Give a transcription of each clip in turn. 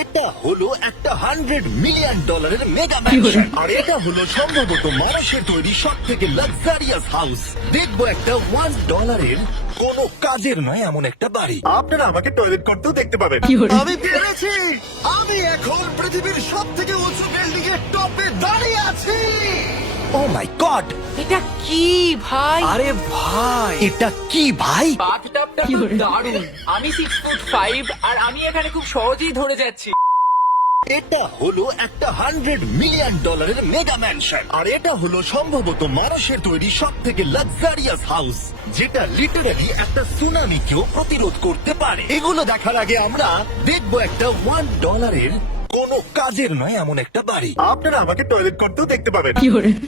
এটা হলো একটা $100 মিলিয়ন মেগা ম্যানশন, আর এটা হলো সম্ভবত মানুষের তৈরি সব থেকে লাক্সারিয়াস হাউস। দেখবো একটা $1 কোনো কাজের নয় এমন একটা বাড়ি। আপনারা আমাকে টয়লেট করতেও দেখতে পাবেন। আমি পেরেছি। আমি এখন পৃথিবীর সব থেকে উঁচু বিল্ডিং এর টপে দাঁড়িয়ে আছি। ও মাই গড, এটা কি ভাই? আরে ভাই, এটা কি ভাই? বাথটাবটা তো দারুণ। আমি 6'5" আর আমি এখানে খুব সহজেই ধরে যাচ্ছি। এটা হলো একটা $100 মিলিয়ন মেগা ম্যানশন, আর এটা হলো সম্ভবত মানুষের তৈরি সব থেকে লাক্সারিয়াস হাউস, যেটা লিটারালি একটা সুনামিকেও প্রতিরোধ করতে পারে। এগুলো দেখার আগে আমরা দেখবো একটা $1 কোনো কাজের নয় এমন একটা বাড়ি। আপনারা আমাকে টয়লেট করতেও দেখতে পাবেন।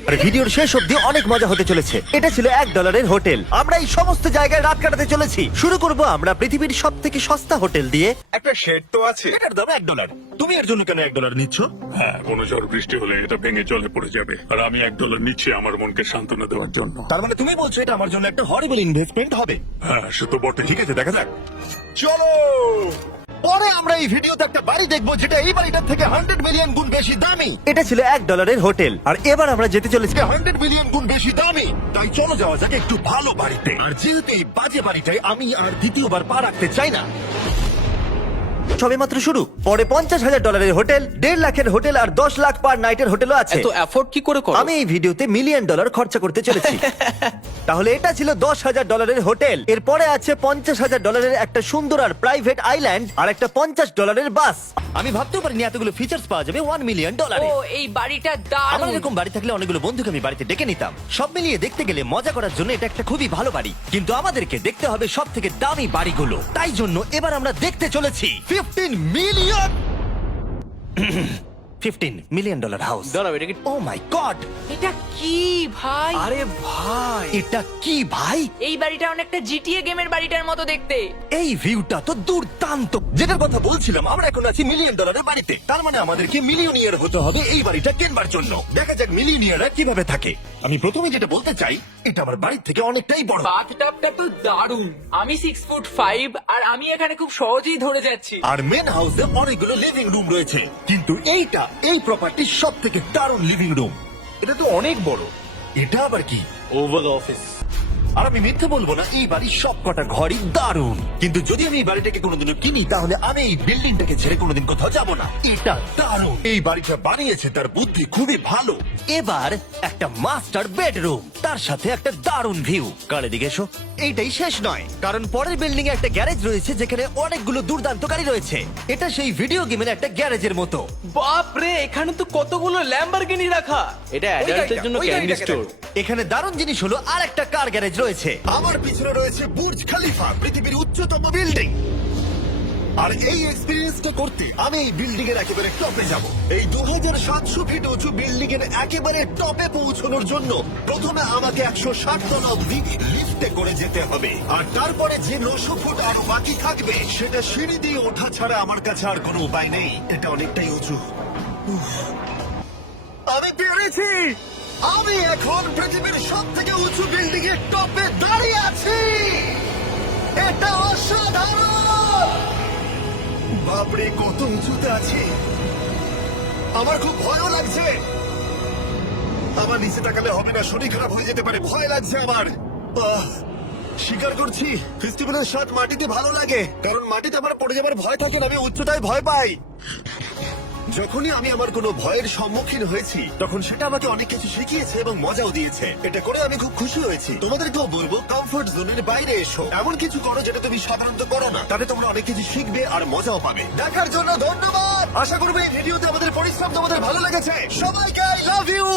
আর ভিডিওর শেষ অবধি অনেক মজা হতে চলেছে। এটা ছিল $1 হোটেল। আমরা এই সমস্ত জায়গায় রাত কাটাতে চলেছি। শুরু করব আমরা পৃথিবীর সব থেকে সস্তা হোটেল দিয়ে। একটা শেড তো আছে। এটার দাম $1। তুমি এর জন্য কেন $1 নিচ্ছ? হ্যাঁ, কোনো ঝড় বৃষ্টি হলে এটা ভেঙে জলে পড়ে যাবে, আর আমি $1 নিচ্ছি আমার মনকে সান্ত্বনা দেওয়ার জন্য। তার মানে তুমি বলছো এটা আমার জন্য একটা হরিবল ইনভেস্টমেন্ট হবে? হ্যাঁ, সে তো বটে। ঠিক আছে, দেখা যাক। চলো। পরে আমরা এই ভিডিওতে একটা বাড়ি দেখবো যেটা এই বাড়িটার থেকে 100 মিলিয়ন গুণ বেশি দামি। এটা ছিল $1 হোটেল, আর এবার আমরা যেতে চলেছি 100 মিলিয়ন গুণ বেশি দামি। তাই চলো যাওয়া যাক একটু ভালো বাড়িতে। আর যেহেতু এই বাজে বাড়িটায় আমি আর দ্বিতীয়বার পা রাখতে চাই না। সবে মাত্র শুরু। পরে $50,000 হোটেল, $1.5 লাখের হোটেল, আর $10 লাখ পার নাইটের হোটেলও আছে। এত এফোর্ট কি করে করো? আমি এই ভিডিওতে $1,000,000 খরচা করতে চলেছি। তাহলে এটা ছিল $10,000 হোটেল। এরপরে আছে $50,000 একটা সুন্দর আর প্রাইভেট আইল্যান্ড, আর একটা $50 বাস। আমি ভাবতেও পারিনি এতগুলো ফিচার্স পাওয়া যাবে $1 মিলিয়ন। ও, এই বাড়িটা আমার দারুণ। এরকম বাড়ি থাকলে অনেকগুলো বন্ধুকে আমি বাড়িতে ডেকে নিতাম। সব মিলিয়ে দেখতে গেলে মজা করার জন্য এটা একটা খুবই ভালো বাড়ি, কিন্তু আমাদেরকে দেখতে হবে সব থেকে দামি বাড়িগুলো। তাই জন্য এবার আমরা দেখতে চলেছি $15 মিলিয়ন হাউস। দাঁড়াও, এটা কি? ও মাই গড, এটা কি ভাই? আরে ভাই, এটা কি ভাই? এই বাড়িটা অনেকটা জিটিএ গেমের বাড়িটার মতো দেখতে। এই ভিউটা তো দুর্দান্ত। যেটার কথা বলছিলাম, আমরা এখন আছি $1,000,000 বাড়িতে। তার মানে আমাদেরকে মিলিয়নিয়ার হতে হবে এই বাড়িটা কেনবার জন্য। দেখা যাক মিলিয়নিয়াররা কিভাবে থাকে। আমি প্রথমে যেটা বলতে চাই, এটা আমার বাড়ির থেকে অনেকটাই বড়। বাথটাবটা তো দারুণ। আমি 6'5" আর আমি এখানে খুব সহজেই ধরে যাচ্ছি। আর মেন হাউসে অনেকগুলো লিভিং রুম রয়েছে, কিন্তু এইটা এই প্রপার্টির সব থেকে দারুণ লিভিং রুম। এটা তো অনেক বড়। এটা আবার কি? Oval office. আর আমি মিথ্যে বলবো না, এই বাড়ির সব কটা ঘরই দারুণ। কিন্তু যদি আমি এই বাড়িটাকে কোনোদিনও কিনি, তাহলে আমি এই বিল্ডিংটাকে ছেড়ে কোনোদিন কোথাও যাব না। এটা দারুণ। এই বাড়িটা বানিয়েছে তার বুদ্ধি খুবই ভালো। এবার একটা মাস্টার বেডরুম, তার সাথে একটা দারুণ ভিউ। কারে দিকে এসো। এইটাই শেষ নয়, কারণ পরের বিল্ডিং এ একটা গ্যারেজ রয়েছে যেখানে অনেকগুলো দুর্দান্ত গাড়ি রয়েছে। এটা সেই ভিডিও গেমের একটা গ্যারেজের মতো। বাপ রে, এখানে তো কতগুলো ল্যাম্বরগিনি রাখা। এটা অ্যাডাল্টদের জন্য ওই ক্যান্ডি গাড়িটাকে স্টোর। দেখো। এখানে দারুণ জিনিস হলো আর একটা কার গ্যারেজ রয়েছে। আমার পিছনে রয়েছে বুর্জ খলিফা, পৃথিবীর উচ্চতম বিল্ডিং। আর এই এক্সপেরিয়েন্সটা করতে আমি এই বিল্ডিং এর একেবারে টপে যাব। এই 2700 ফিট উঁচু বিল্ডিং এর একেবারে টপে পৌঁছানোর জন্য প্রথমে আমাকে 160 তলা অবধি লিফটে করে যেতে হবে, আর তারপরে যে 900 ফুট আরো বাকি থাকবে সেটা সিঁড়ি দিয়ে ওঠা ছাড়া আমার কাছে আর কোনো উপায় নেই। এটা অনেকটাই উঁচু। উফ, আমি পেরেছি। আমি এখন পৃথিবীর সব থেকে উঁচু বিল্ডিং এর টপে দাঁড়িয়ে আছি। এটা অসাধারণ। বাপরে, কত উঁচুতে আছি। আমার খুব ভয়ও লাগছে। আমার নিচে তাকালে হবে না, শরীর খারাপ হয়ে যেতে পারে। ভয় লাগছে আমার। স্বীকার করছি, ফেস্টিভ্যালের স্বাদ মাটিতে ভালো লাগে, কারণ মাটিতে আমার পড়ে যাবার ভয় থাকে না। আমি উচ্চতায় ভয় পাই। যখনই আমি আমার কোনো ভয়ের সম্মুখীন হয়েছি, তখন সেটা আমাকে অনেক কিছু শিখিয়েছে এবং মজাও দিয়েছে। এটা করে আমি খুব খুশি হয়েছি। তোমাদেরকেও বলবো, কমফোর্ট জোনের বাইরে এসো, এমন কিছু করো যেটা তুমি সাধারণত করো না। তাহলে তোমরা অনেক কিছু শিখবে আর মজাও পাবে। দেখার জন্য ধন্যবাদ। আশা করবো এই ভিডিওতে আমাদের পরিশ্রম তোমাদের ভালো লেগেছে। সবাইকে আই লাভ ইউ।